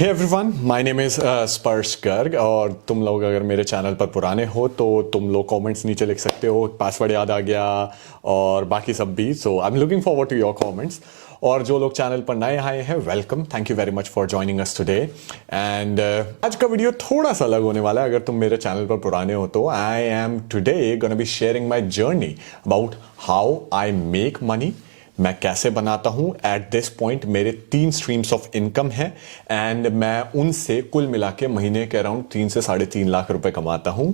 Hey everyone, my name is Sparsh Garg. और तुम लोग अगर मेरे चैनल पर पुराने हो तो तुम लोग कमेंट्स नीचे लिख सकते हो, पासवर्ड याद आ गया और बाकी सब भी। So I am looking forward to your comments. और जो लोग चैनल पर नए आए हैं, welcome, thank you very much for joining us today. And आज का वीडियो थोड़ा सा अलग होने वाला है। अगर तुम मेरे चैनल पर पुराने हो तो I am today gonna be sharing my journey about how I make money. मैं कैसे बनाता हूं। एट दिस पॉइंट मेरे 3 स्ट्रीम्स ऑफ इनकम है एंड मैं उनसे कुल मिला के महीने के अराउंड 3 से 3.5 लाख रुपए कमाता हूं।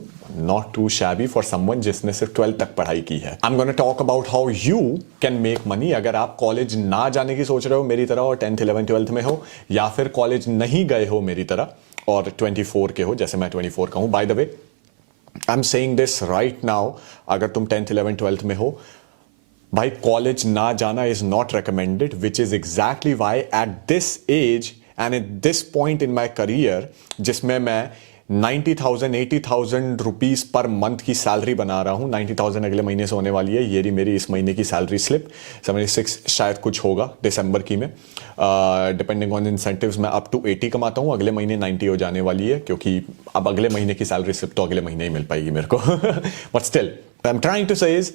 Not too shabby for someone जिसने सिर्फ 12th तक पढ़ाई की है। I am gonna talk about how you can make money. अगर आप कॉलेज ना जाने की सोच रहे हो मेरी तरह और 10th 11th 12th में हो, या फिर कॉलेज नहीं गए हो मेरी तरह और 24 के हो, जैसे मैं 24 का हूं। Bye the way, I am saying this right now, अगर तुम 10th 11th 12th में हो, भाई कॉलेज ना जाना is not recommended, which is exactly why at this age and at this point in my career, जिसमें मैं 90,000 80,000 रुपीज पर मंथ की सैलरी बना रहा हूं। 90,000 अगले महीने से होने वाली है। ये रही मेरी इस महीने की सैलरी स्लिप। 76 शायद कुछ होगा दिसंबर की में। डिपेंडिंग ऑन इंसेंटिव्स मैं अप टू 80 कमाता हूं। अगले महीने 90 हो जाने वाली है, क्योंकि अब अगले महीने की सैलरी स्लिप तो अगले महीने ही मिल पाएगी मेरे को। But still I am trying to say is,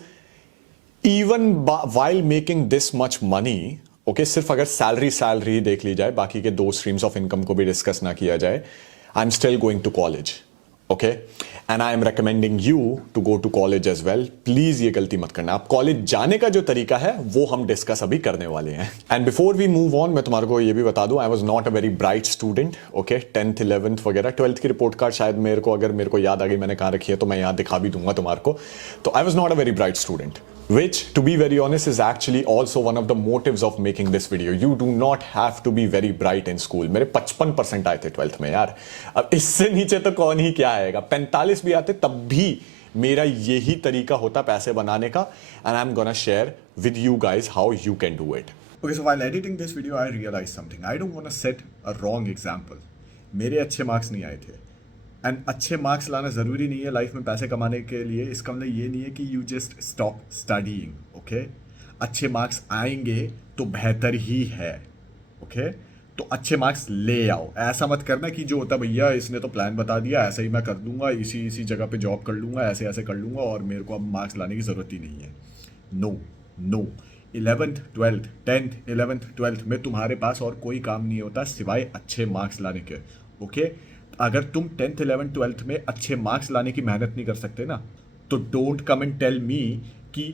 even while making this much money, okay, सिर्फ अगर सैलरी देख ली जाए, बाकी के 2 स्ट्रीम्स ऑफ इनकम को भी डिस्कस ना किया जाए, I am still going to college, okay, and I am recommending you to go to college as well. Please ये गलती मत करना। आप कॉलेज जाने का जो तरीका है वो हम डिस्कस अभी करने वाले हैं। And before we move on, मैं तुम्हारे को ये भी बता दूं, I was not a very bright student, okay. 10th 11th वगैरह 12th की रिपोर्ट कार्ड शायद अगर मेरे को याद आ गई, मैंने कहाँ रखी है तो मैं यहाँ दिखा भी दूंगा तुम्हारे को। तो आई was not a very bright student, which to be very honest is actually also one of the motives of making this video. You do not have to be very bright in school. मेरे 55% आए थे 12th में यार। अब इससे नीचे तो कौन ही क्या आएगा। 45 भी आते तब भी मेरा यही तरीका होता पैसे बनाने का, and I'm gonna share with you guys how you can do it. Okay, so while editing this video, I realized something. I don't want to set a wrong example. मेरे अच्छे मार्क्स नहीं आए थे, एंड अच्छे marks लाना ज़रूरी नहीं है लाइफ में पैसे कमाने के लिए। इसका मतलब ये नहीं है कि you just stop studying, okay. अच्छे मार्क्स आएंगे तो बेहतर ही है, ओके। तो अच्छे मार्क्स ले आओ। ऐसा मत करना कि जो होता भैया इसने तो प्लान बता दिया, ऐसे ही मैं कर दूंगा, इसी जगह पे जॉब कर लूँगा, ऐसे कर लूँगा और मेरे को अब मार्क्स लाने की ज़रूरत ही नहीं है। No no, 11th 12th 10th 11th 12th में तुम्हारे पास और कोई काम नहीं होता सिवाय अच्छे मार्क्स लाने के, ओके। अगर तुम 10th 11th 12th में अच्छे मार्क्स लाने की मेहनत नहीं कर सकते ना, तो don't come and tell me कि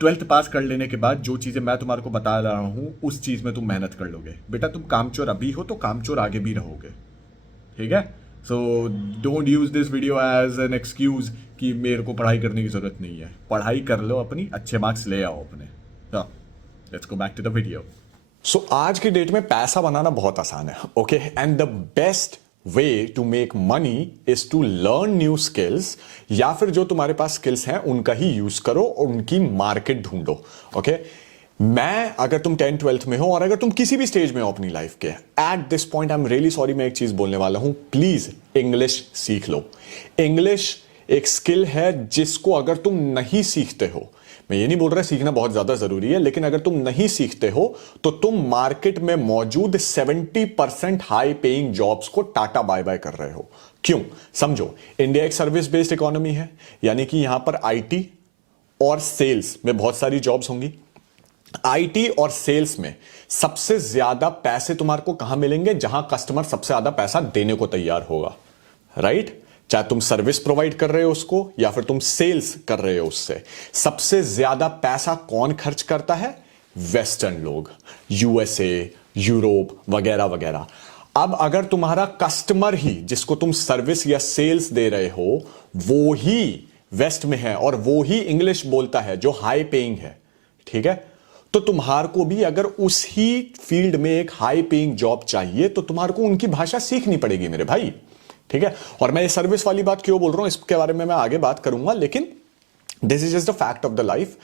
12th पास कर लेने के बाद जो चीज़ें मैं तुम्हारे को बता रहा हूं उस चीज़ में तुम मेहनत कर लोगे। बेटा तुम कामचोर अभी हो तो कामचोर आगे भी रहोगे, ठीक है। So don't use this video as an excuse कि मेरे को पढ़ाई करने की जरूरत नहीं है। पढ़ाई कर लो अपनी, अच्छे मार्क्स ले आओ अपने। Let's go back to the video. So आज की डेट में पैसा बनाना बहुत आसान है, okay, and the best way to make money is to learn new skills, या फिर जो तुम्हारे पास स्किल्स हैं उनका ही यूज करो और उनकी मार्केट ढूंढो, ओके। मैं अगर तुम 10th 12th में हो और अगर तुम किसी भी स्टेज में हो अपनी लाइफ के, eight this point I am really sorry, मैं एक चीज बोलने वाला हूं, प्लीज इंग्लिश सीख लो। इंग्लिश एक स्किल है जिसको अगर तुम नहीं सीखते हो, मैं ये नहीं बोल रहा सीखना बहुत ज्यादा जरूरी है, लेकिन अगर तुम नहीं सीखते हो तो तुम मार्केट में मौजूद 70% हाई पेइंग जॉब्स को टाटा बाय बाय कर रहे हो। क्यों? समझो, इंडिया एक सर्विस बेस्ड इकोनॉमी है, यानी कि यहां पर आईटी और सेल्स में बहुत सारी जॉब्स होंगी। आईटी और सेल्स में सबसे ज्यादा पैसे तुम्हारे को कहां मिलेंगे? जहां कस्टमर सबसे ज्यादा पैसा देने को तैयार होगा, राइट? चाहे तुम सर्विस प्रोवाइड कर रहे हो उसको या फिर तुम सेल्स कर रहे हो उससे। सबसे ज्यादा पैसा कौन खर्च करता है? वेस्टर्न लोग, यूएसए, यूरोप वगैरह वगैरह। अब अगर तुम्हारा कस्टमर ही जिसको तुम सर्विस या सेल्स दे रहे हो वो ही वेस्ट में है और वो ही इंग्लिश बोलता है जो हाई पेइंग है, ठीक है, तो तुम्हारे को भी अगर उस ही फील्ड में एक हाई पेइंग जॉब चाहिए तो तुम्हारे को उनकी भाषा सीखनी पड़ेगी मेरे भाई, ठीक है। और मैं ये सर्विस वाली बात क्यों बोल रहा हूं इसके बारे में मैं आगे बात करूंगा, लेकिन this is just the fact of the life.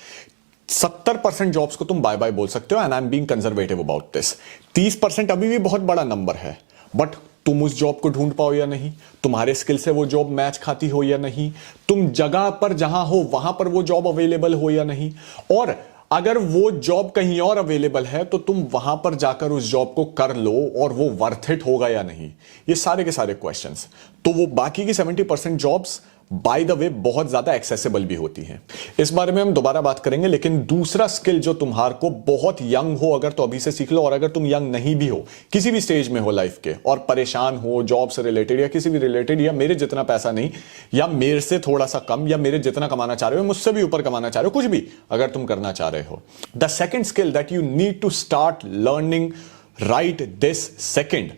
70% jobs को तुम बाय बाय बोल सकते हो, and I am being conservative about this. 30% अभी भी बहुत बड़ा नंबर है, बट तुम उस जॉब को ढूंढ पाओ या नहीं, तुम्हारे स्किल से वो जॉब मैच खाती हो या नहीं, तुम जगह पर जहां हो वहां पर वो जॉब अवेलेबल हो या नहीं। और अगर वो जॉब कहीं और अवेलेबल है तो तुम वहां पर जाकर उस जॉब को कर लो और वो वर्थ इट होगा या नहीं, ये सारे के सारे क्वेश्चंस। तो वो बाकी की 70% जॉब्स बाय द वे बहुत ज्यादा एक्सेसिबल भी होती हैं। इस बारे में हम दोबारा बात करेंगे, लेकिन दूसरा स्किल जो तुम्हारे को बहुत यंग हो अगर तो अभी से सीख लो, और अगर तुम यंग नहीं भी हो, किसी भी स्टेज में हो लाइफ के और परेशान हो जॉब से रिलेटेड या किसी भी रिलेटेड, या मेरे जितना पैसा नहीं, या मेरे से थोड़ा सा कम, या मेरे जितना कमाना चाह रहे हो, मुझसे भी ऊपर कमाना चाह रहे हो, कुछ भी अगर तुम करना चाह रहे हो, the second skill that you need to start learning right this second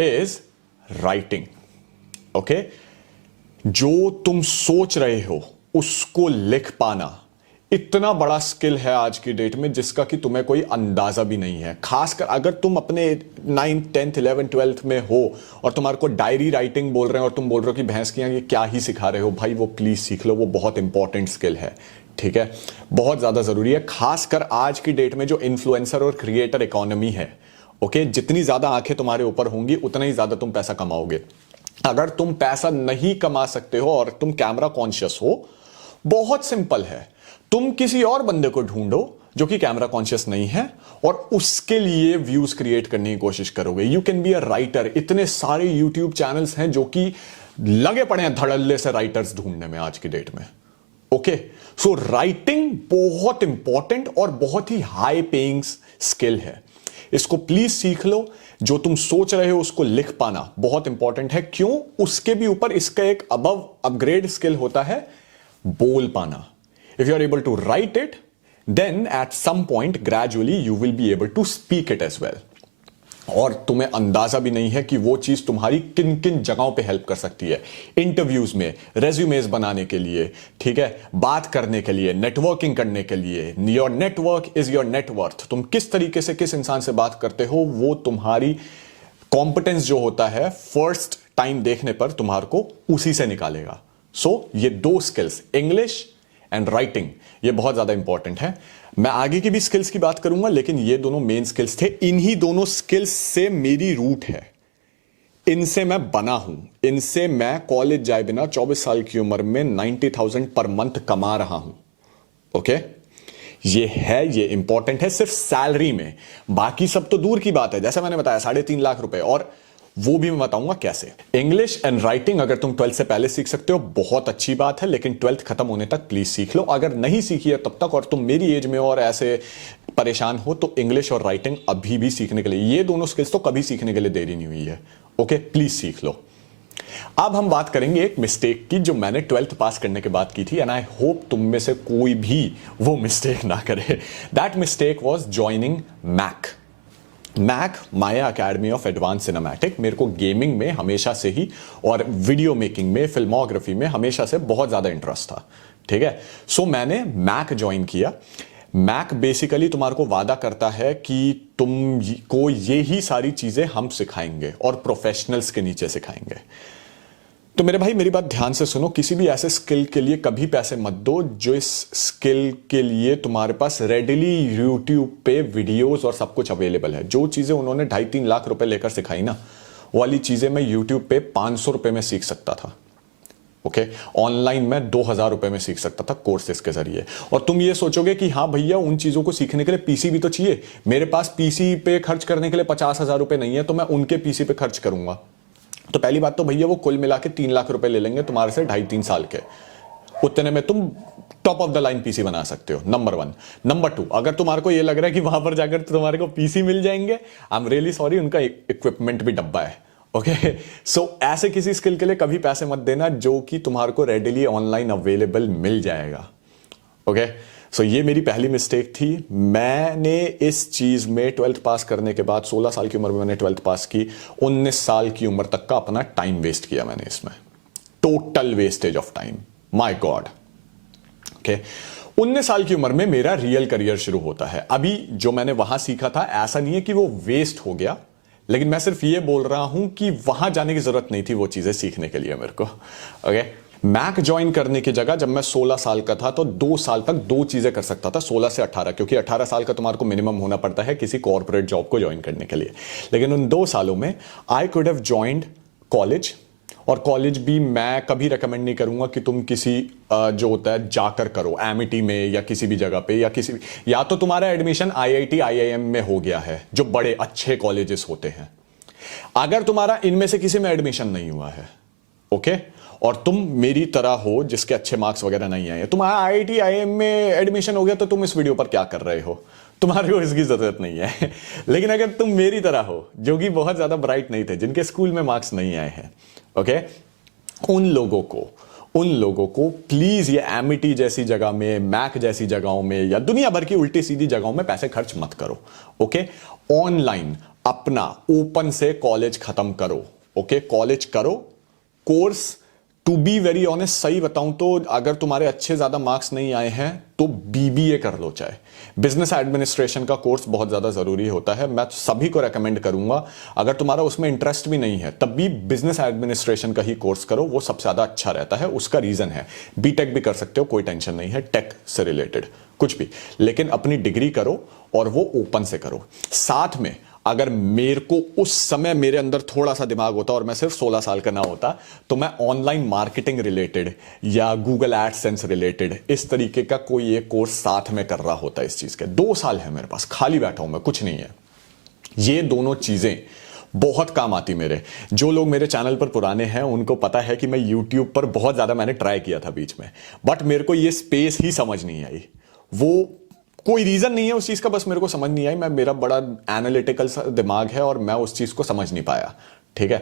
is writing. Okay, जो तुम सोच रहे हो उसको लिख पाना इतना बड़ा स्किल है आज की डेट में जिसका कि तुम्हें कोई अंदाजा भी नहीं है। खासकर अगर तुम अपने 9th 10th 11th 12th में हो और तुम्हारे को डायरी राइटिंग बोल रहे हैं और तुम बोल रहे हो कि भैंस की ये क्या ही सिखा रहे हो भाई, वो प्लीज सीख लो, वो बहुत इंपॉर्टेंट स्किल है। ठीक है, बहुत ज्यादा जरूरी है, खासकर आज की डेट में जो इन्फ्लुएंसर और क्रिएटर इकोनॉमी है। ओके, जितनी ज्यादा आंखें तुम्हारे ऊपर होंगी उतना ही ज्यादा तुम पैसा कमाओगे। अगर तुम पैसा नहीं कमा सकते हो और तुम कैमरा कॉन्शियस हो, बहुत सिंपल है, तुम किसी और बंदे को ढूंढो जो कि कैमरा कॉन्शियस नहीं है और उसके लिए व्यूज क्रिएट करने की कोशिश करोगे। You can be a writer. इतने सारे यूट्यूब चैनल्स हैं जो कि लगे पड़े हैं धड़ल्ले से राइटर्स ढूंढने में आज की डेट में। ओके, सो राइटिंग बहुत इंपॉर्टेंट और बहुत ही हाई पेइंग स्किल है, इसको प्लीज सीख लो। जो तुम सोच रहे हो उसको लिख पाना बहुत इंपॉर्टेंट है। क्यों? उसके भी ऊपर इसका एक अबव अपग्रेड स्किल होता है बोल पाना। If you are able to write it, then at some point gradually you will be able to speak it as well. और तुम्हें अंदाजा भी नहीं है कि वो चीज तुम्हारी किन किन जगहों पे हेल्प कर सकती है। इंटरव्यूज में, रेज्यूमेज बनाने के लिए, ठीक है, बात करने के लिए, नेटवर्किंग करने के लिए। Your network is your net worth. तुम किस तरीके से किस इंसान से बात करते हो वो तुम्हारी कॉम्पिटेंस जो होता है फर्स्ट टाइम देखने पर तुम्हारे को उसी से निकालेगा। सो ये दो स्किल्स, इंग्लिश एंड राइटिंग, ये बहुत ज्यादा इंपॉर्टेंट है। मैं आगे की भी स्किल्स की बात करूंगा, लेकिन ये दोनों मेन स्किल्स थे। इन्हीं दोनों स्किल्स से मेरी रूट है, इनसे मैं बना हूं, इनसे मैं कॉलेज जाए बिना 24 साल की उम्र में 90,000 पर मंथ कमा रहा हूं। ओके, ये इंपॉर्टेंट है सिर्फ सैलरी में। बाकी सब तो दूर की बात है, जैसे मैंने बताया 3.5 लाख रुपए, और वो भी मैं बताऊंगा कैसे। इंग्लिश एंड राइटिंग अगर तुम 12th से पहले सीख सकते हो बहुत अच्छी बात है, लेकिन 12th खत्म होने तक प्लीज सीख लो। अगर नहीं सीखी है तब तक और तुम मेरी एज में और ऐसे परेशान हो तो इंग्लिश और राइटिंग अभी भी सीखने के लिए, ये दोनों स्किल्स तो कभी सीखने के लिए देरी नहीं हुई है। ओके, प्लीज सीख लो। अब हम बात करेंगे एक मिस्टेक की जो मैंने 12th पास करने के बाद की थी, एंड आई होप तुम में से कोई भी वो मिस्टेक ना करे। That mistake was joining MAAC, Maya academy of advance cinematic. मेरे को गेमिंग में हमेशा से ही और वीडियो मेकिंग में, फिल्मोग्राफी में हमेशा से बहुत ज्यादा इंटरेस्ट था। ठीक है, सो मैंने मैक ज्वाइन किया। मैक बेसिकली तुम्हारे को वादा करता है कि तुमको ये ही सारी चीजें हम सिखाएंगे और प्रोफेशनल्स के नीचे सिखाएंगे। तो मेरे भाई मेरी बात ध्यान से सुनो, किसी भी ऐसे स्किल के लिए कभी पैसे मत दो जो इस स्किल के लिए तुम्हारे पास रेडिली यूट्यूब पे वीडियोस और सब कुछ अवेलेबल है। जो चीजें उन्होंने 2.5-3 लाख रुपए लेकर सिखाई ना, वो वाली चीजें मैं यूट्यूब पे 500 रुपए में सीख सकता था। ओके, ऑनलाइन में 2,000 रुपए में सीख सकता था कोर्सेस के जरिए। और तुम ये सोचोगे कि हाँ भैया उन चीजों को सीखने के लिए पीसी भी तो चाहिए। मेरे पास पीसी पे खर्च करने के लिए 50,000 रुपए नहीं है, तो मैं उनके पीसी पे खर्च करूंगा। तो पहली बात तो भैया वो कुल मिला के 3 लाख रुपए ले लेंगे तुम्हारे से 2.5-3 साल के, उतने में तुम top of the line PC बना सकते हो। नंबर 1। नंबर 2, अगर तुम्हारे को ये लग रहा है कि वहां पर जाकर तुम्हारे को पीसी मिल जाएंगे, आई एम रियली सॉरी, उनका इक्विपमेंट भी डब्बा है। ओके, सो ऐसे किसी स्किल के लिए कभी पैसे मत देना जो कि तुम्हारे को रेडिली ऑनलाइन अवेलेबल मिल जाएगा। ओके, सो ये मेरी पहली मिस्टेक थी। मैंने इस चीज में 12th पास करने के बाद 16 साल की उम्र में मैंने 12th पास की, 19 साल की उम्र तक का अपना टाइम वेस्ट किया मैंने इसमें, total wastage of time, my God. Okay, 19 साल की उम्र में मेरा रियल करियर शुरू होता है। अभी जो मैंने वहां सीखा था ऐसा नहीं है कि वो वेस्ट हो गया, लेकिन मैं सिर्फ ये बोल रहा हूं कि वहां जाने की जरूरत नहीं थी वो चीजें सीखने के लिए मेरे को। ओके, मैक ज्वाइन करने की जगह जब मैं 16 साल का था तो 2 साल तक 2 चीजें कर सकता था, 16 से 18, क्योंकि 18 साल का तुम्हारे को मिनिमम होना पड़ता है किसी कॉर्पोरेट जॉब को ज्वाइन करने के लिए। लेकिन उन 2 सालों में I could have joined college और कॉलेज भी मैं कभी रेकमेंड नहीं करूंगा कि तुम किसी जो होता है जाकर करो एमिटी में या किसी भी जगह पे, या किसी या तो तुम्हारा एडमिशन आईआईटी आईआईएम में हो गया है जो बड़े अच्छे कॉलेजेस होते हैं। अगर तुम्हारा इनमें से किसी में एडमिशन नहीं हुआ है, ओके, और तुम मेरी तरह हो जिसके अच्छे मार्क्स वगैरह नहीं आए, तुम्हारा आईआईटी आईआईएम में एडमिशन हो गया, तो तुम इस वीडियो पर क्या कर रहे हो, तुम्हारे को इसकी जरूरत नहीं है। लेकिन अगर तुम मेरी तरह हो जो कि बहुत ज्यादा ब्राइट नहीं थे, जिनके स्कूल में मार्क्स नहीं आए हैं, ओके, उन लोगों को प्लीज ये एमिटी जैसी जगह में, मैक जैसी जगहों में या दुनिया भर की उल्टी सीधी जगहों में पैसे खर्च मत करो। ओके, ऑनलाइन अपना ओपन से कॉलेज खत्म करो। ओके, कॉलेज करो, course, to be very honest सही बताऊं तो अगर तुम्हारे अच्छे ज्यादा मार्क्स नहीं आए हैं तो बीबीए कर लो, चाहे बिजनेस एडमिनिस्ट्रेशन का कोर्स बहुत ज्यादा जरूरी होता है। मैं सभी को रेकमेंड करूंगा, अगर तुम्हारा उसमें इंटरेस्ट भी नहीं है तब भी बिजनेस एडमिनिस्ट्रेशन का ही कोर्स करो, वो सबसे ज्यादा अच्छा रहता है। उसका रीजन है बीटेक भी कर सकते हो, कोई टेंशन नहीं है, टेक से रिलेटेड कुछ भी, लेकिन अपनी डिग्री करो और वो ओपन से करो। साथ में अगर मेरे को उस समय मेरे अंदर थोड़ा सा दिमाग होता और मैं सिर्फ 16 साल का ना होता तो मैं ऑनलाइन मार्केटिंग रिलेटेड या गूगल एडसेंस रिलेटेड इस तरीके का कोई एक कोर्स साथ में कर रहा होता। इस चीज के 2 साल है मेरे पास, खाली बैठा हूं मैं, कुछ नहीं है। ये दोनों चीजें बहुत काम आती मेरे। जो लोग मेरे चैनल पर पुराने हैं उनको पता है कि मैं यूट्यूब पर बहुत ज्यादा मैंने ट्राई किया था बीच में, बट मेरे को ये स्पेस ही समझ नहीं आई। वो कोई रीजन नहीं है उस चीज का, बस मेरे को समझ नहीं आई। मेरा बड़ा एनालिटिकल दिमाग है और मैं उस चीज को समझ नहीं पाया, ठीक है,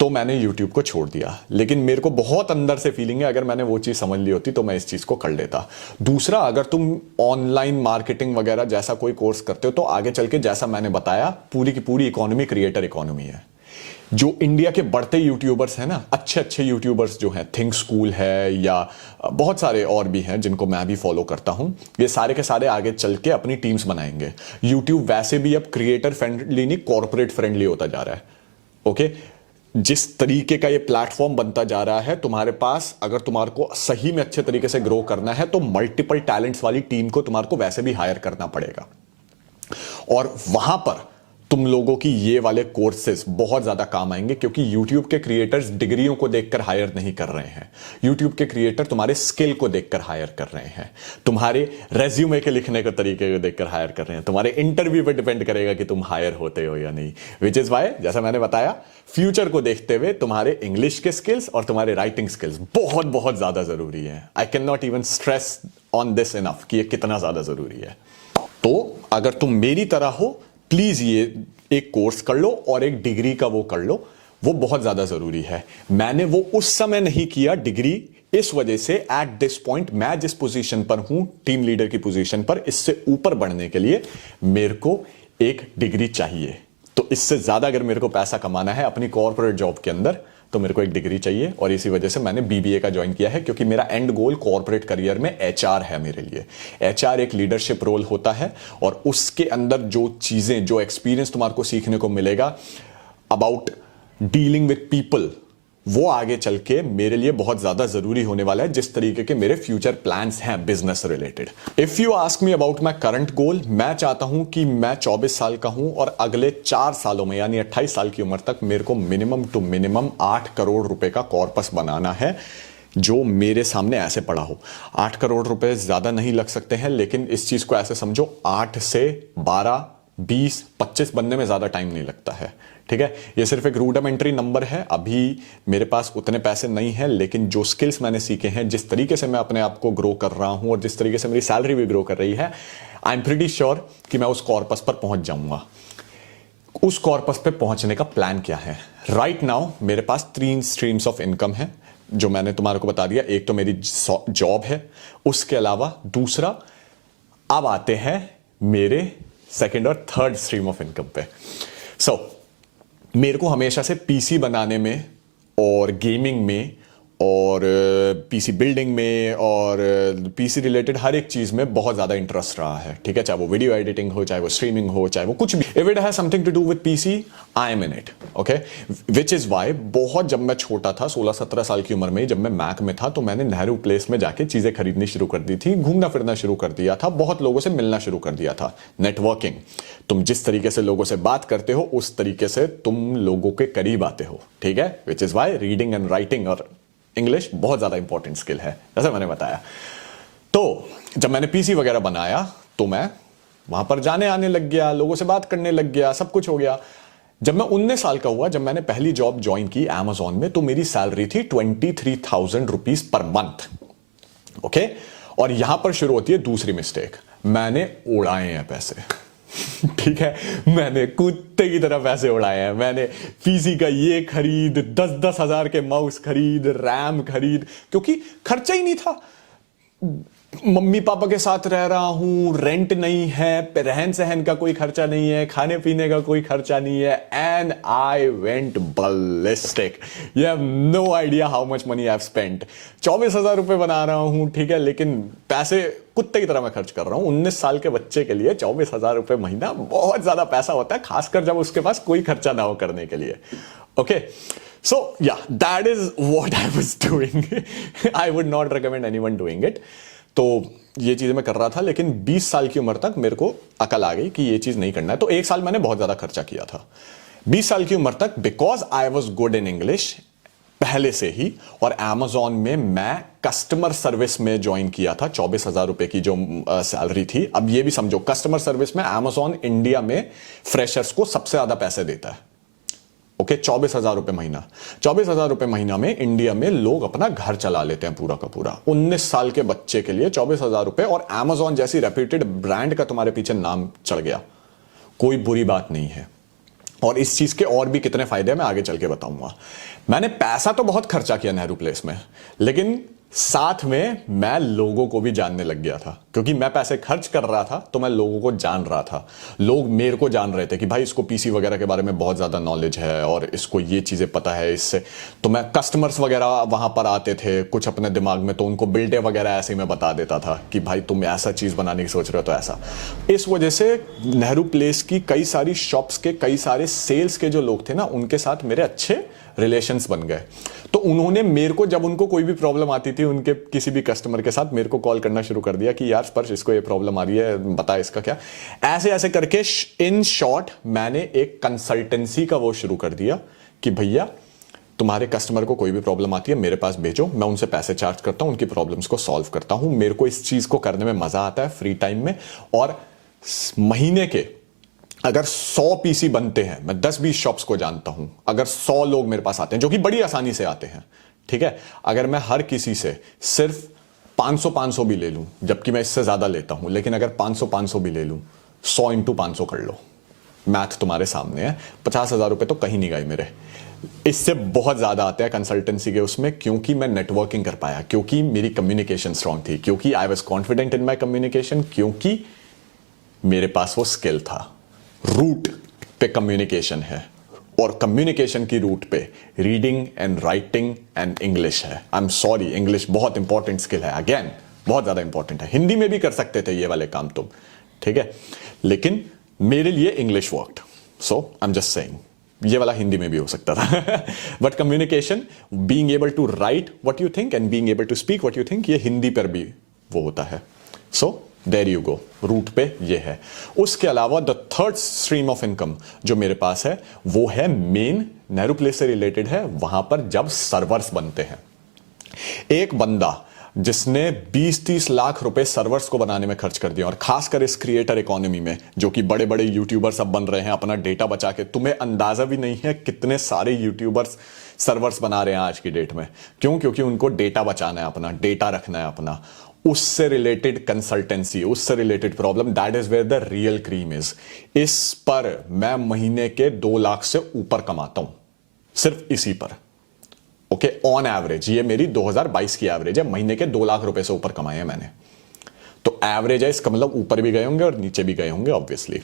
तो मैंने YouTube को छोड़ दिया। लेकिन मेरे को बहुत अंदर से फीलिंग है अगर मैंने वो चीज समझ ली होती तो मैं इस चीज को कर लेता। दूसरा, अगर तुम ऑनलाइन मार्केटिंग वगैरह जैसा कोई कोर्स करते हो तो आगे चल के जैसा मैंने बताया पूरी की पूरी इकोनॉमी क्रिएटर इकोनॉमी है। जो इंडिया के बढ़ते यूट्यूबर्स हैं ना, अच्छे अच्छे यूट्यूबर्स जो हैं, थिंक स्कूल है या बहुत सारे और भी हैं जिनको मैं भी फॉलो करता हूं, ये सारे के सारे आगे चल के अपनी टीम्स बनाएंगे। यूट्यूब वैसे भी अब क्रिएटर फ्रेंडली नहीं, कॉर्पोरेट फ्रेंडली होता जा रहा है। ओके, जिस तरीके का ये प्लेटफॉर्म बनता जा रहा है, तुम्हारे पास अगर तुम्हारे को सही में अच्छे तरीके से ग्रो करना है तो मल्टीपल टैलेंट्स वाली टीम को तुम्हारे को वैसे भी हायर करना पड़ेगा। और वहां पर तुम लोगों की ये वाले कोर्सेज बहुत ज्यादा काम आएंगे, क्योंकि YouTube के क्रिएटर्स डिग्रियों को देखकर हायर नहीं कर रहे हैं। YouTube के क्रिएटर तुम्हारे स्किल को देखकर हायर कर रहे हैं, तुम्हारे रेज्यूमे के लिखने के तरीके को देखकर हायर कर रहे हैं। तुम्हारे इंटरव्यू पे डिपेंड करेगा कि तुम हायर होते हो या नहीं। विच इज वाई, जैसा मैंने बताया, फ्यूचर को देखते हुए तुम्हारे इंग्लिश के स्किल्स और तुम्हारे राइटिंग स्किल्स बहुत बहुत ज्यादा जरूरी है। I can not even stress on this enough कि ये कितना ज्यादा जरूरी है। तो अगर तुम मेरी तरह हो, प्लीज ये एक कोर्स कर लो और एक डिग्री का वो कर लो, वो बहुत ज्यादा जरूरी है। मैंने वो उस समय नहीं किया डिग्री, इस वजह से एट दिस पॉइंट मैं जिस पोजीशन पर हूं, टीम लीडर की पोजीशन पर, इससे ऊपर बढ़ने के लिए मेरे को एक डिग्री चाहिए। तो इससे ज्यादा अगर मेरे को पैसा कमाना है अपनी कॉर्पोरेट जॉब के अंदर तो मेरे को एक डिग्री चाहिए, और इसी वजह से मैंने बीबीए का ज्वाइन किया है, क्योंकि मेरा एंड गोल कॉर्पोरेट करियर में एचआर है। मेरे लिए एचआर एक लीडरशिप रोल होता है और उसके अंदर जो चीजें, जो एक्सपीरियंस तुम्हारे को सीखने को मिलेगा अबाउट डीलिंग विद पीपल, वो आगे चल के मेरे लिए बहुत ज्यादा जरूरी होने वाला है, जिस तरीके के मेरे फ्यूचर प्लान्स हैं business related. If you ask me about my current goal, मैं चाहता हूं कि मैं 24 साल का हूं और अगले 4 सालों में यानी 28 साल की उम्र तक मेरे को मिनिमम टू मिनिमम 8 करोड़ रुपए का कॉर्पस बनाना है, जो मेरे सामने ऐसे पड़ा हो। 8 करोड़ रुपए ज्यादा नहीं लग सकते हैं, लेकिन इस चीज को ऐसे समझो, 8 से 12, 20, 25 बनने में ज्यादा टाइम नहीं लगता है, ठीक है। ये सिर्फ एक रूडामेंट्री नंबर है। अभी मेरे पास उतने पैसे नहीं हैं, लेकिन जो स्किल्स मैंने सीखे हैं, जिस तरीके से मैं अपने आप को ग्रो कर रहा हूं और जिस तरीके से मेरी सैलरी भी ग्रो कर रही है, आई एम प्रीटी श्योर कि मैं उस कॉर्पस पर पहुंच जाऊंगा। उस कॉर्पस पे पहुंचने का प्लान क्या है? राइट नाउ मेरे पास 3 स्ट्रीम्स ऑफ इनकम है, जो मैंने तुम्हारे को बता दिया। एक तो मेरी जॉब है, उसके अलावा दूसरा, अब आते हैं मेरे सेकेंड और थर्ड स्ट्रीम ऑफ इनकम पे। सो मेरे को हमेशा से पीसी बनाने में और गेमिंग में और पीसी बिल्डिंग में और पीसी रिलेटेड हर एक चीज में बहुत ज्यादा इंटरेस्ट रहा है, ठीक है, चाहे वो वीडियो एडिटिंग हो, चाहे वो स्ट्रीमिंग हो, चाहे वो कुछ भी। If it has something to do with PC, I am in it, okay. Which is why बहुत जब मैं छोटा था, 16-17 साल की उम्र में, जब मैं मैक में था, तो मैंने नेहरू प्लेस में जाके चीजें खरीदनी शुरू कर दी थी, घूमना फिरना शुरू कर दिया था, बहुत लोगों से मिलना शुरू कर दिया था। नेटवर्किंग, तुम जिस तरीके से लोगों से बात करते हो उस तरीके से तुम लोगों के करीब आते हो, ठीक है। विच is Y reading and writing और इंग्लिश बहुत ज्यादा इंपॉर्टेंट स्किल है, जैसे मैंने बताया। तो जब मैंने पीसी वगैरह बनाया तो मैं वहां पर जाने आने लग गया, लोगों से बात करने लग गया, सब कुछ हो गया। जब मैं 19 साल का हुआ, जब मैंने पहली जॉब ज्वाइन की Amazon में, तो मेरी सैलरी थी 23,000 रुपीज पर मंथ, ओके। और यहां पर शुरू होती है दूसरी मिस्टेक, मैंने उड़ाए हैं पैसे ठीक है, मैंने कुत्ते की तरह पैसे उड़ाए हैं। मैंने पीसी का ये खरीद, 10-10 हजार के माउस खरीद, रैम खरीद, क्योंकि खर्चा ही नहीं था। मम्मी पापा के साथ रह रहा हूं, रेंट नहीं है, रहन सहन का कोई खर्चा नहीं है, खाने पीने का कोई खर्चा नहीं है, and I went ballistic। You have no idea how much money I have spent. 24,000 रुपए बना रहा हूं, ठीक है, लेकिन पैसे कुत्ते की तरह मैं खर्च कर रहा हूं। 19 साल के बच्चे के लिए 24,000 रुपए महीना बहुत ज्यादा पैसा होता है, खासकर जब उसके पास कोई खर्चा ना हो करने के लिए, okay. So yeah, that is what I was doing. I would not recommend anyone doing it. तो ये चीजें मैं कर रहा था, लेकिन 20 साल की उम्र तक मेरे को अकल आ गई कि ये चीज नहीं करना है। तो 1 साल मैंने बहुत ज्यादा खर्चा किया था 20 साल की उम्र तक, because I was good in English पहले से ही। और Amazon में मैं कस्टमर सर्विस में ज्वाइन किया था, 24,000 रुपए की जो सैलरी थी। अब ये भी समझो, कस्टमर सर्विस में Amazon इंडिया में फ्रेशर्स को सबसे ज्यादा पैसे देता है, ओके। 24,000 रुपए महीना, 24,000 रुपए महीना में इंडिया में लोग अपना घर चला लेते हैं पूरा का पूरा। 19 साल के बच्चे के लिए 24,000 रुपए, और Amazon जैसी रेप्यूटेड ब्रांड का तुम्हारे पीछे नाम चढ़ गया, कोई बुरी बात नहीं है। और इस चीज के और भी कितने फायदे मैं आगे चल के बताऊंगा। मैंने पैसा तो बहुत खर्चा किया नेहरू प्लेस में, लेकिन साथ में मैं लोगों को भी जानने लग गया था, क्योंकि मैं पैसे खर्च कर रहा था तो मैं लोगों को जान रहा था। लोग मेरे को जान रहे थे कि भाई इसको पीसी वगैरह के बारे में बहुत ज्यादा नॉलेज है और इसको ये चीजें पता है इससे। तो मैं कस्टमर्स वगैरह वहां पर आते थे कुछ अपने दिमाग में, तो उनको बिल्डे वगैरह ऐसे ही मैं बता देता था कि भाई तुम ऐसा चीज बनाने की सोच रहे हो तो ऐसा। इस वजह से नेहरू प्लेस की कई सारी शॉप्स के कई सारे सेल्स के जो लोग थे ना, उनके साथ मेरे अच्छे रिलेशंस बन गए। तो उन्होंने मेरे को, जब उनको कोई भी प्रॉब्लम आती थी उनके किसी भी कस्टमर के साथ, मेरे को कॉल करना शुरू कर दिया कि यार स्पर्श इसको ये प्रॉब्लम आ रही है, बता इसका क्या। ऐसे ऐसे करके इन शॉर्ट मैंने एक कंसल्टेंसी का वो शुरू कर दिया कि भैया तुम्हारे कस्टमर को कोई भी प्रॉब्लम आती है मेरे पास भेजो, मैं उनसे पैसे चार्ज करता हूं, उनकी प्रॉब्लम्स को सॉल्व करता हूं। मेरे को इस चीज को करने में मजा आता है फ्री टाइम में। और महीने के अगर 100 पीसी बनते हैं, मैं 10-20 शॉप्स को जानता हूं, अगर 100 लोग मेरे पास आते हैं, जो कि बड़ी आसानी से आते हैं, ठीक है, अगर मैं हर किसी से सिर्फ 500 भी ले लूं, जबकि मैं इससे ज्यादा लेता हूं, लेकिन अगर 500 भी ले लूं, 100 × 500 कर लो, मैथ तुम्हारे सामने है, 50,000 रुपए तो कहीं नहीं गए मेरे। इससे बहुत ज्यादा आते हैं कंसल्टेंसी के उसमें, क्योंकि मैं नेटवर्किंग कर पाया, क्योंकि मेरी कम्युनिकेशन स्ट्रांग थी, क्योंकि I was confident in my communication, क्योंकि मेरे पास वो स्किल था। रूट पे कम्युनिकेशन है, और कम्युनिकेशन की रूट पे reading and writing and English है। आई एम सॉरी, इंग्लिश बहुत इंपॉर्टेंट स्किल है, अगेन बहुत ज्यादा इंपॉर्टेंट है। हिंदी में भी कर सकते थे ये वाले काम तुम, ठीक है, लेकिन मेरे लिए English worked, so I am just saying ये वाला हिंदी में भी हो सकता था but communication, being able to write what you think and being able to speak what you think, ये हिंदी पर भी वो होता है। So there you go, route पे ये है। उसके अलावा the third stream of income जो मेरे पास है, वो है मेन नेहरू प्लेस से रिलेटेड है। वहां पर जब सर्वर्स बनते हैं, एक बंदा जिसने 20-30 लाख रुपए सर्वर्स को बनाने में खर्च कर दिया, और खासकर इस क्रिएटर इकोनॉमी में जो कि बड़े बड़े यूट्यूबर्स अब बन रहे हैं अपना डेटा बचा के, तुम्हें अंदाजा भी नहीं है कितने सारे यूट्यूबर्स सर्वर्स बना रहे हैं आज की डेट में। क्यों? क्योंकि उनको डेटा बचाना है, अपना डेटा रखना है अपना। उससे रिलेटेड कंसल्टेंसी, उससे related problem, that is where the real cream is. इस पर मैं महीने के 2 लाख से ऊपर कमाता हूं, सिर्फ इसी पर, ओके, ऑन एवरेज। ये मेरी 2022 की एवरेज है, महीने के 2 लाख रुपए से ऊपर कमाए हैं मैंने। तो एवरेज है, इसका मतलब ऊपर भी गए होंगे और नीचे भी गए होंगे obviously.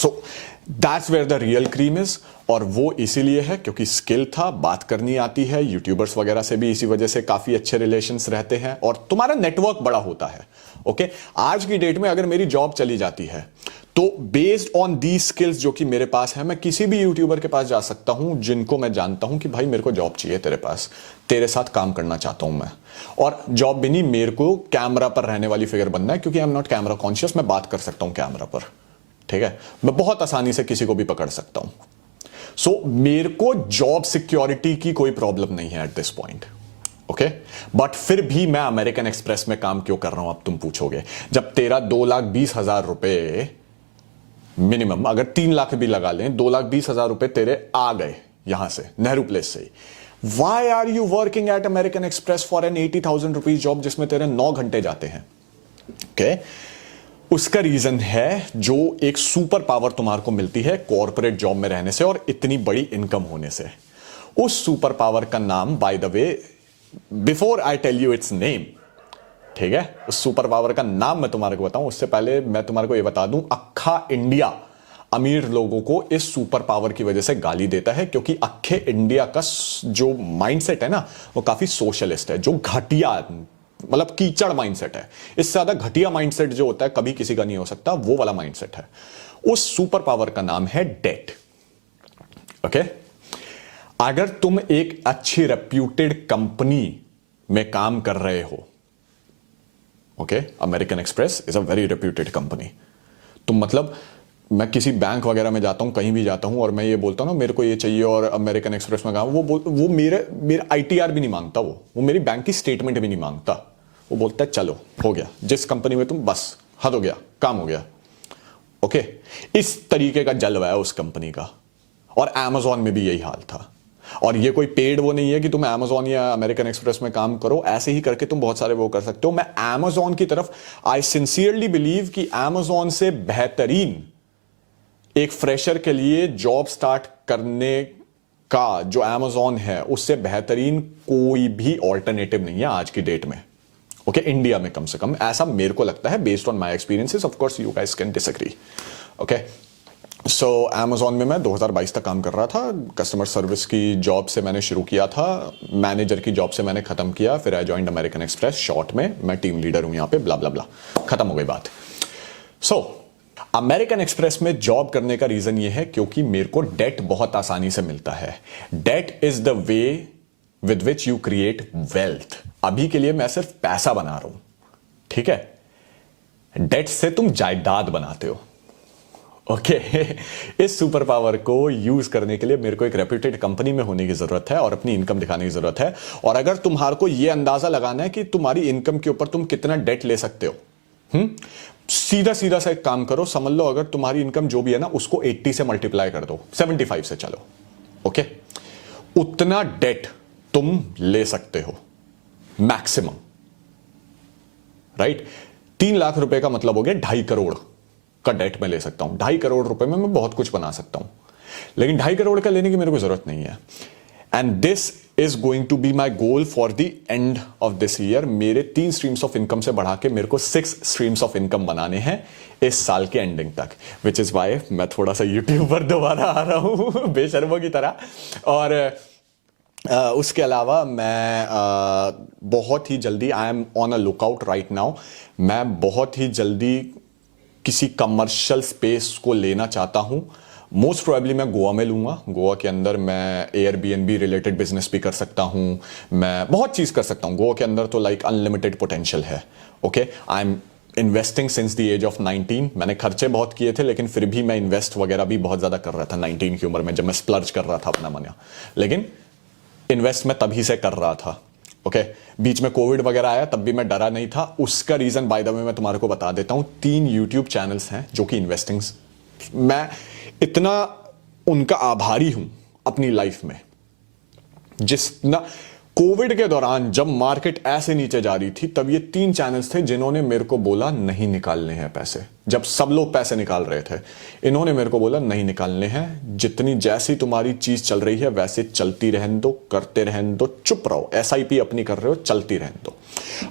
So that's where the real cream is. और वो इसीलिए है क्योंकि स्किल था, बात करनी आती है, यूट्यूबर्स वगैरह से भी इसी वजह से काफी अच्छे रिलेशंस रहते हैं और तुम्हारा नेटवर्क बड़ा होता है। ओके, आज की डेट में अगर मेरी जॉब चली जाती है तो बेस्ड ऑन दी स्किल्स जो कि मेरे पास है, मैं किसी भी यूट्यूबर के पास जा सकता हूं जिनको मैं जानता हूं कि भाई मेरे को जॉब चाहिए तेरे पास, तेरे साथ काम करना चाहता हूं मैं। और जॉब भी नहीं, मेरे को कैमरा पर रहने वाली फिगर बनना है क्योंकि I am not camera conscious, मैं बात कर सकता हूं कैमरा पर, ठीक है, मैं बहुत आसानी से किसी को भी पकड़ सकता हूं। सो मेरे को जॉब सिक्योरिटी की कोई प्रॉब्लम नहीं है eight this point. Okay, but फिर भी मैं अमेरिकन एक्सप्रेस में काम क्यों कर रहा हूं, अब तुम पूछोगे। जब तेरा 2,20,000 रुपए मिनिमम, अगर 3 लाख भी लगा लें, 2,20,000 रुपए तेरे आ गए यहां से नेहरू प्लेस से ही, why are you working at American Express for an 80,000 rupees job जिसमें तेरे 9 घंटे जाते हैं। ओके, उसका रीजन है जो एक सुपर पावर तुम्हारे को मिलती है कॉर्पोरेट जॉब में रहने से और इतनी बड़ी इनकम होने से। उस सुपर पावर का नाम, by the way, before I tell you its name, ठीक है, उस सुपर पावर का नाम मैं तुम्हारे को बताऊं उससे पहले मैं तुम्हारे को यह बता दूं, अक्खा इंडिया अमीर लोगों को इस सुपर पावर की वजह से गाली देता है क्योंकि अक्खे इंडिया का जो माइंडसेट है ना, वो काफी सोशलिस्ट है, जो घटिया, मतलब कीचड़ माइंडसेट है। इससे ज्यादा घटिया माइंडसेट जो होता है कभी किसी का नहीं हो सकता, वो वाला माइंडसेट है। उस सुपर पावर का नाम है डेट। ओके, अगर तुम एक अच्छी रेप्यूटेड कंपनी में काम कर रहे हो, okay, American express is a very reputed company, तुम मतलब, मैं किसी बैंक वगैरह में जाता हूं, कहीं भी जाता हूं और मैं ये बोलता हूं ना मेरे को ये चाहिए और अमेरिकन एक्सप्रेस में काम, वो मेरा आईटीआर भी नहीं मांगता, वो मेरी बैंक की स्टेटमेंट भी नहीं मांगता, वो बोलता है चलो हो गया, जिस कंपनी में तुम, बस हद हो गया, काम हो गया। ओके, इस तरीके का जलवा है उस कंपनी का। और अमेजॉन में भी यही हाल था। और ये कोई पेड वो नहीं है कि तुम अमेजॉन या अमेरिकन एक्सप्रेस में काम करो, ऐसे ही करके तुम बहुत सारे वो कर सकते हो। मैं अमेजॉन की तरफ, आई सिंसियरली बिलीव कि अमेजॉन से बेहतरीन एक फ्रेशर के लिए जॉब स्टार्ट करने का जो अमेजॉन है, उससे बेहतरीन कोई भी ऑल्टरनेटिव नहीं है आज की डेट में। ओके, इंडिया में कम से कम ऐसा मेरे को लगता है, based on my experiences. Of course you guys can disagree. Okay, so Amazon में मैं 2022 तक काम कर रहा था। कस्टमर सर्विस की जॉब से मैंने शुरू किया था, मैनेजर की जॉब से मैंने खत्म किया, फिर I joined American express. Short में मैं टीम लीडर हूं यहाँ पे, ब्ला ब्ला ब्ला, खत्म हो गई बात। सो अमेरिकन एक्सप्रेस में जॉब करने का रीजन ये है क्योंकि मेरे को डेट बहुत आसानी से मिलता है। Debt is the way with which you create wealth. अभी के लिए मैं सिर्फ पैसा बना रहा हूं, ठीक है, डेट से तुम जायदाद बनाते हो। ओके, इस सुपर पावर को यूज करने के लिए मेरे को एक रेप्यूटेड कंपनी में होने की जरूरत है और अपनी इनकम दिखाने की जरूरत है। और अगर तुम्हारे को यह अंदाजा लगाना है कि तुम्हारी इनकम के ऊपर तुम कितना डेट ले सकते हो, सीधा सीधा सा एक काम करो, समझ लो अगर तुम्हारी इनकम जो भी है ना, उसको 80 से मल्टीप्लाई कर दो, 75 से चलो। ओके, उतना डेट तुम ले सकते हो मैक्सिमम, राइट। 3 लाख रुपए का मतलब हो गया 2.5 करोड़ का डेट मैं ले सकता हूं। 2.5 करोड़ रुपए में मैं बहुत कुछ बना सकता हूं, लेकिन 2.5 करोड़ का लेने की मेरे को जरूरत नहीं है। And this is going to be my goal for the end of this year. मेरे 3 स्ट्रीम्स ऑफ इनकम से बढ़ा के मेरे को 6 स्ट्रीम्स ऑफ इनकम बनाने हैं इस साल के एंडिंग तक, विच इज वाई मैं थोड़ा सा यूट्यूब पर दोबारा आ रहा हूं बेशर्मों की तरह। और उसके अलावा मैं बहुत ही जल्दी, आई am on a lookout right now, मैं बहुत ही जल्दी किसी कमर्शियल स्पेस को लेना चाहता हूं। मोस्ट प्रोबेबली मैं गोवा में लूंगा। गोवा के अंदर मैं एयरबीएनबी रिलेटेड बिजनेस भी कर सकता हूं, मैं बहुत चीज कर सकता हूं गोवा के अंदर, तो लाइक अनलिमिटेड पोटेंशियल है। Okay, I am investing since the age of 19। मैंने खर्चे बहुत किए थे, लेकिन फिर भी मैं इन्वेस्ट वगैरह भी बहुत ज्यादा कर रहा था 19 की उम्र में, जब मैं स्प्लर्ज कर रहा था अपना मनी। लेकिन इन्वेस्ट मैं तभी से कर रहा था। ओके, बीच में कोविड वगैरह आया, तब भी मैं डरा नहीं था। उसका रीजन बाय द वे मैं तुम्हारे को बता देता हूं। 3 यूट्यूब चैनल्स हैं जो कि इन्वेस्टिंग, मैं इतना उनका आभारी हूं अपनी लाइफ में, जितना कोविड के दौरान जब मार्केट ऐसे नीचे जा रही थी, तब ये 3 चैनल्स थे जिन्होंने मेरे को बोला नहीं निकालने हैं पैसे। जब सब लोग पैसे निकाल रहे थे, इन्होंने मेरे को बोला नहीं निकालने हैं, जितनी जैसी तुम्हारी चीज चल रही है वैसे चलती रहने दो, करते रहने दो, चुप रहो, एसआईपी अपनी कर रहे हो, चलती रहने दो।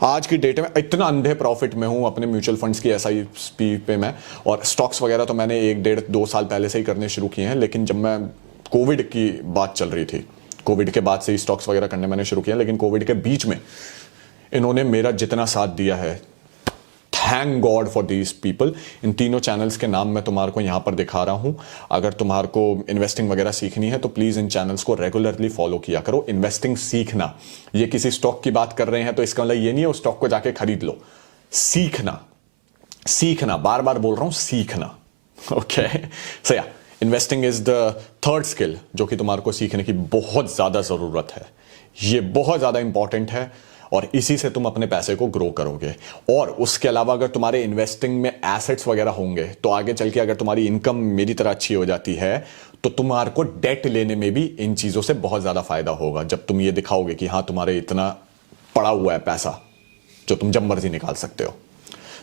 आज की डेट में इतना अंधे प्रॉफिट में हूं अपने म्यूचुअल फंड्स की एसआईपी पे मैं, और स्टॉक्स वगैरह तो मैंने 1-1.5-2 साल पहले से ही करने शुरू किए हैं। लेकिन जब मैं कोविड की बात चल रही थी, कोविड के बाद से ही स्टॉक्स वगैरह करने मैंने शुरू किया, लेकिन कोविड के बीच में इन्होंने मेरा जितना साथ दिया है, thank God for these people. इन तीनों चैनल्स के नाम मैं तुम्हारे को यहां पर दिखा रहा हूं। अगर तुम्हारे को इन्वेस्टिंग वगैरह सीखनी है तो प्लीज इन चैनल्स को रेगुलरली फॉलो किया करो। इन्वेस्टिंग सीखना, ये किसी स्टॉक की बात कर रहे हैं तो इसका मतलब ये नहीं है उस स्टॉक को जाके खरीद लो। सीखना, सीखना, बार बार बोल रहा हूं, सीखना। ओके, सो या investing is the third skill जो कि तुम्हारे को सीखने की बहुत ज्यादा जरूरत है। ये बहुत ज्यादा इंपॉर्टेंट है और इसी से तुम अपने पैसे को ग्रो करोगे। और उसके अलावा अगर तुम्हारे इन्वेस्टिंग में एसेट्स वगैरह होंगे तो आगे चल के अगर तुम्हारी इनकम मेरी तरह अच्छी हो जाती है तो तुम्हारे को डेट लेने में भी इन चीजों से बहुत ज्यादा फायदा होगा। जब तुम ये दिखाओगे कि हाँ तुम्हारे इतना पड़ा हुआ है पैसा जो तुम जब मर्जी निकाल सकते हो।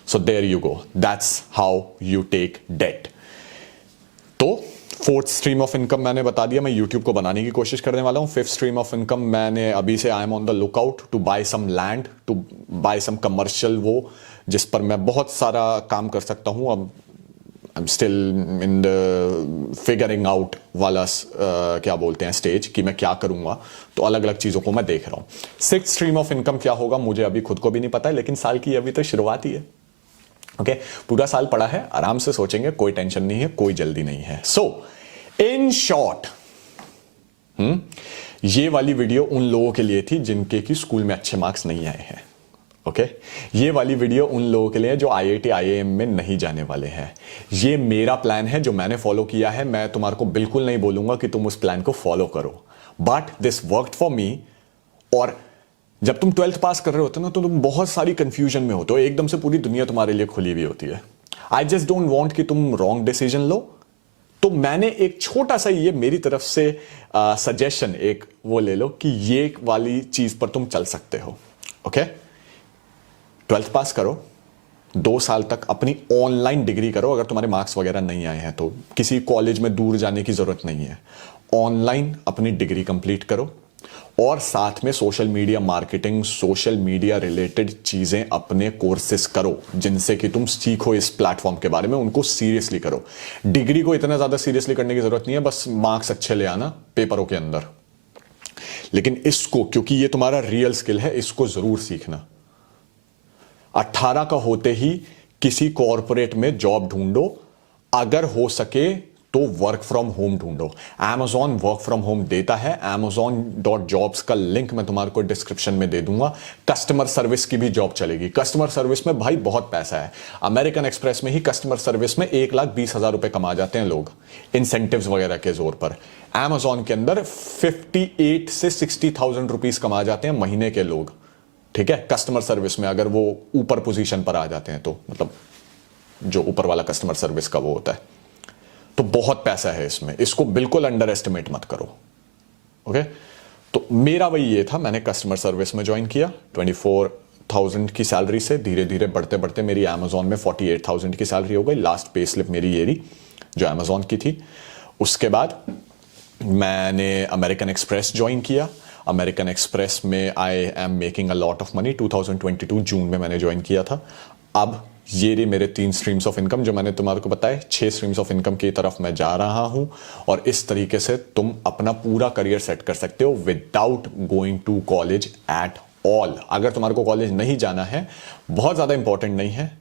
So there you go, that's how you take debt. तो फोर्थ स्ट्रीम ऑफ इनकम मैंने बता दिया, मैं यूट्यूब को बनाने की कोशिश करने वाला हूं। फिफ्थ स्ट्रीम ऑफ इनकम मैंने अभी से, I am on the lookout to buy some land, to buy some commercial, वो जिस पर मैं बहुत सारा काम कर सकता हूं। अब आई am still in the figuring out वाला क्या बोलते हैं स्टेज कि मैं क्या करूंगा, तो अलग अलग चीजों को मैं देख रहा हूं। सिक्स्थ स्ट्रीम ऑफ इनकम क्या होगा मुझे अभी खुद को भी नहीं पता है, लेकिन साल की अभी तो शुरुआत ही है। ओके, पूरा साल पड़ा है, आराम से सोचेंगे, कोई टेंशन नहीं है, कोई जल्दी नहीं है। सो इन शॉर्ट, ये वाली वीडियो उन लोगों के लिए थी जिनके की स्कूल में अच्छे मार्क्स नहीं आए हैं। ओके, ये वाली वीडियो उन लोगों के लिए जो आईआईटी आईआईएम में नहीं जाने वाले हैं। ये मेरा प्लान है जो मैंने फॉलो किया है। मैं तुम्हारे को बिल्कुल नहीं बोलूंगा कि तुम उस प्लान को फॉलो करो, but this worked for me. और जब तुम 12th पास कर रहे होते हो ना तो तुम बहुत सारी कंफ्यूजन में होते हो, एकदम से पूरी दुनिया तुम्हारे लिए खुली हुई होती है। आई जस्ट डोंट वांट कि तुम रॉन्ग डिसीजन लो। तो मैंने एक छोटा सा, ये मेरी तरफ से सजेशन एक वो ले लो कि ये वाली चीज पर तुम चल सकते हो। ओके, 12th पास करो, 2 साल तक अपनी ऑनलाइन डिग्री करो। अगर तुम्हारे मार्क्स वगैरह नहीं आए हैं तो किसी कॉलेज में दूर जाने की जरूरत नहीं है, ऑनलाइन अपनी डिग्री कंप्लीट करो और साथ में social media marketing, social media related चीजें अपने कोर्सेस करो जिनसे कि तुम सीखो इस प्लेटफॉर्म के बारे में, उनको सीरियसली करो। डिग्री को इतना ज्यादा सीरियसली करने की जरूरत नहीं है, बस मार्क्स अच्छे ले आना पेपरों के अंदर। लेकिन इसको, क्योंकि ये तुम्हारा रियल स्किल है, इसको जरूर सीखना। 18 का होते ही किसी कॉर्पोरेट में जॉब ढूंढो, अगर हो सके तो वर्क फ्रॉम होम ढूंढो। Amazon वर्क फ्रॉम होम देता है, amazon.jobs का लिंक मैं तुम्हारे को डिस्क्रिप्शन में दे दूंगा। कस्टमर सर्विस की भी जॉब चलेगी। कस्टमर सर्विस में भाई बहुत पैसा है। अमेरिकन एक्सप्रेस में ही कस्टमर सर्विस में 1,20,000 रुपए कमा जाते हैं लोग, इंसेंटिव्स वगैरह के जोर पर। Amazon के अंदर 58 से 60,000 रुपीज कमा जाते हैं महीने के लोग। ठीक है, कस्टमर सर्विस में अगर वो ऊपर पोजीशन पर आ जाते हैं तो, मतलब जो ऊपर वाला कस्टमर सर्विस का वो होता है, तो बहुत पैसा है इसमें, इसको बिल्कुल अंडर एस्टिमेट मत करो। ओके, तो मेरा वही ये था, मैंने कस्टमर सर्विस में ज्वाइन किया 24,000 की सैलरी से। धीरे धीरे बढ़ते बढ़ते मेरी अमेजोन में 48,000 की सैलरी हो गई। लास्ट पे स्लिप मेरी ये रही जो अमेजोन की थी। उसके बाद मैंने अमेरिकन एक्सप्रेस ज्वाइन किया। अमेरिकन एक्सप्रेस में I am making a lot of money. 2022 जून में मैंने ज्वाइन किया था। अब ये रही मेरे 3 स्ट्रीम्स ऑफ इनकम जो मैंने तुम्हारे को बताया। 6 स्ट्रीम्स ऑफ इनकम की तरफ मैं जा रहा हूं और इस तरीके से तुम अपना पूरा करियर सेट कर सकते हो without going to college at all. अगर तुम्हारे को कॉलेज नहीं जाना है, बहुत ज्यादा इंपॉर्टेंट नहीं है,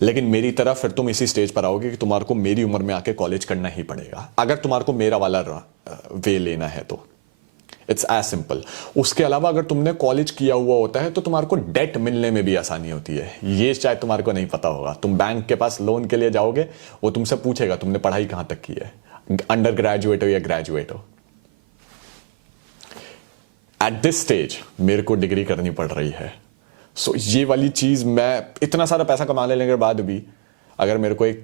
लेकिन मेरी तरफ फिर तुम इसी स्टेज पर आओगे कि तुम्हारे को मेरी उम्र में आके कॉलेज करना ही पड़ेगा, अगर तुम्हारे को मेरा वाला वे लेना है तो। It's as simple. उसके अलावा अगर तुमने कॉलेज किया हुआ होता है तो तुम्हारे को डेट मिलने में भी आसानी होती है। ये शायद तुम्हारे को नहीं पता होगा। तुम बैंक के पास लोन के लिए जाओगे, वो तुमसे पूछेगा तुमने पढ़ाई कहां तक की है, अंडर ग्रेजुएट हो या ग्रेजुएट हो। एट दिस स्टेज मेरे को डिग्री करनी पड़ रही है। सो ये वाली चीज, मैं इतना सारा पैसा कमा लेने के बाद भी अगर मेरे को एक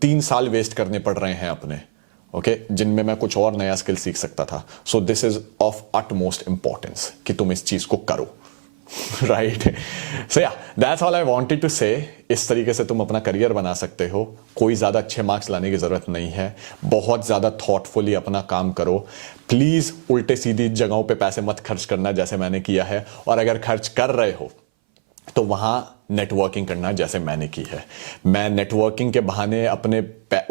3 साल वेस्ट करने पड़ रहे हैं अपने, ओके जिनमें मैं कुछ और नया स्किल सीख सकता था. So this is of utmost importance कि तुम इस चीज को करो. Right. So yeah that's all I wanted to say. इस तरीके से तुम अपना करियर बना सकते हो. कोई ज़्यादा अच्छे मार्क्स लाने की ज़रूरत नहीं है. बहुत ज़्यादा थॉटफुली अपना काम करो. प्लीज़ उल्टे सीधी जगहों पे पैसे मत खर्च करना जैसे मैंने किया है. और अगर खर्च कर रहे हो तो वहाँ नेटवर्किंग करना जैसे मैंने की है. मैं नेटवर्किंग के बहाने अपने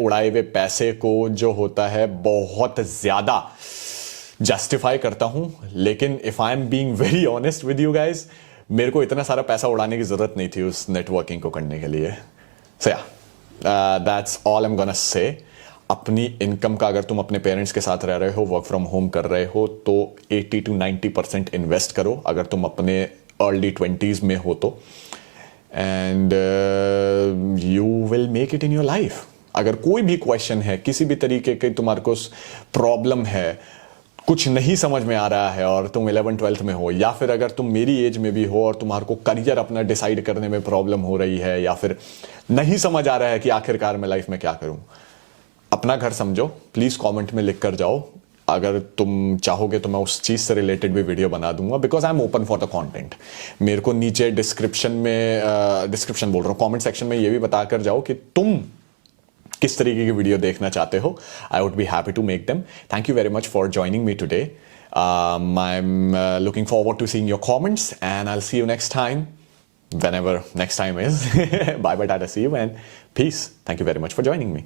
उड़ाए हुए पैसे को जो होता है बहुत ज़्यादा जस्टिफाई करता हूं. लेकिन if I am being very honest with you guys, मेरे को इतना सारा पैसा उड़ाने की जरूरत नहीं थी उस नेटवर्किंग को करने के लिए. सो yeah that's all I am gonna say. अपनी इनकम का अगर तुम अपने पेरेंट्स के साथ रह रहे हो, वर्क फ्रॉम होम कर रहे हो, तो 80 to 90% इन्वेस्ट करो अगर तुम अपने अर्ली 20s में हो तो. And you will make it in your life. अगर कोई भी क्वेश्चन है, किसी भी तरीके की तुम्हारे को प्रॉब्लम है, कुछ नहीं समझ में आ रहा है और तुम 11th-12th में हो, या फिर अगर तुम मेरी एज में भी हो और तुम्हारे को करियर अपना डिसाइड करने में प्रॉब्लम हो रही है, या फिर नहीं समझ आ रहा है कि आखिरकार मैं लाइफ में क्या करूं, अपना घर समझो. प्लीज कमेंट में लिख कर जाओ. अगर तुम चाहोगे तो मैं उस चीज से रिलेटेड भी वीडियो बना दूंगा, because I am open for the content. मेरे को नीचे डिस्क्रिप्शन बोल रहा हूँ, कमेंट सेक्शन में ये भी बताकर जाओ कि तुम किस तरीके की वीडियो देखना चाहते हो. I would be happy to make them. Thank you very much for joining me today. I am looking forward to seeing your comments and I will see you next time, whenever next time is. Bye bye, tata, see you and peace. Thank you very much for joining me.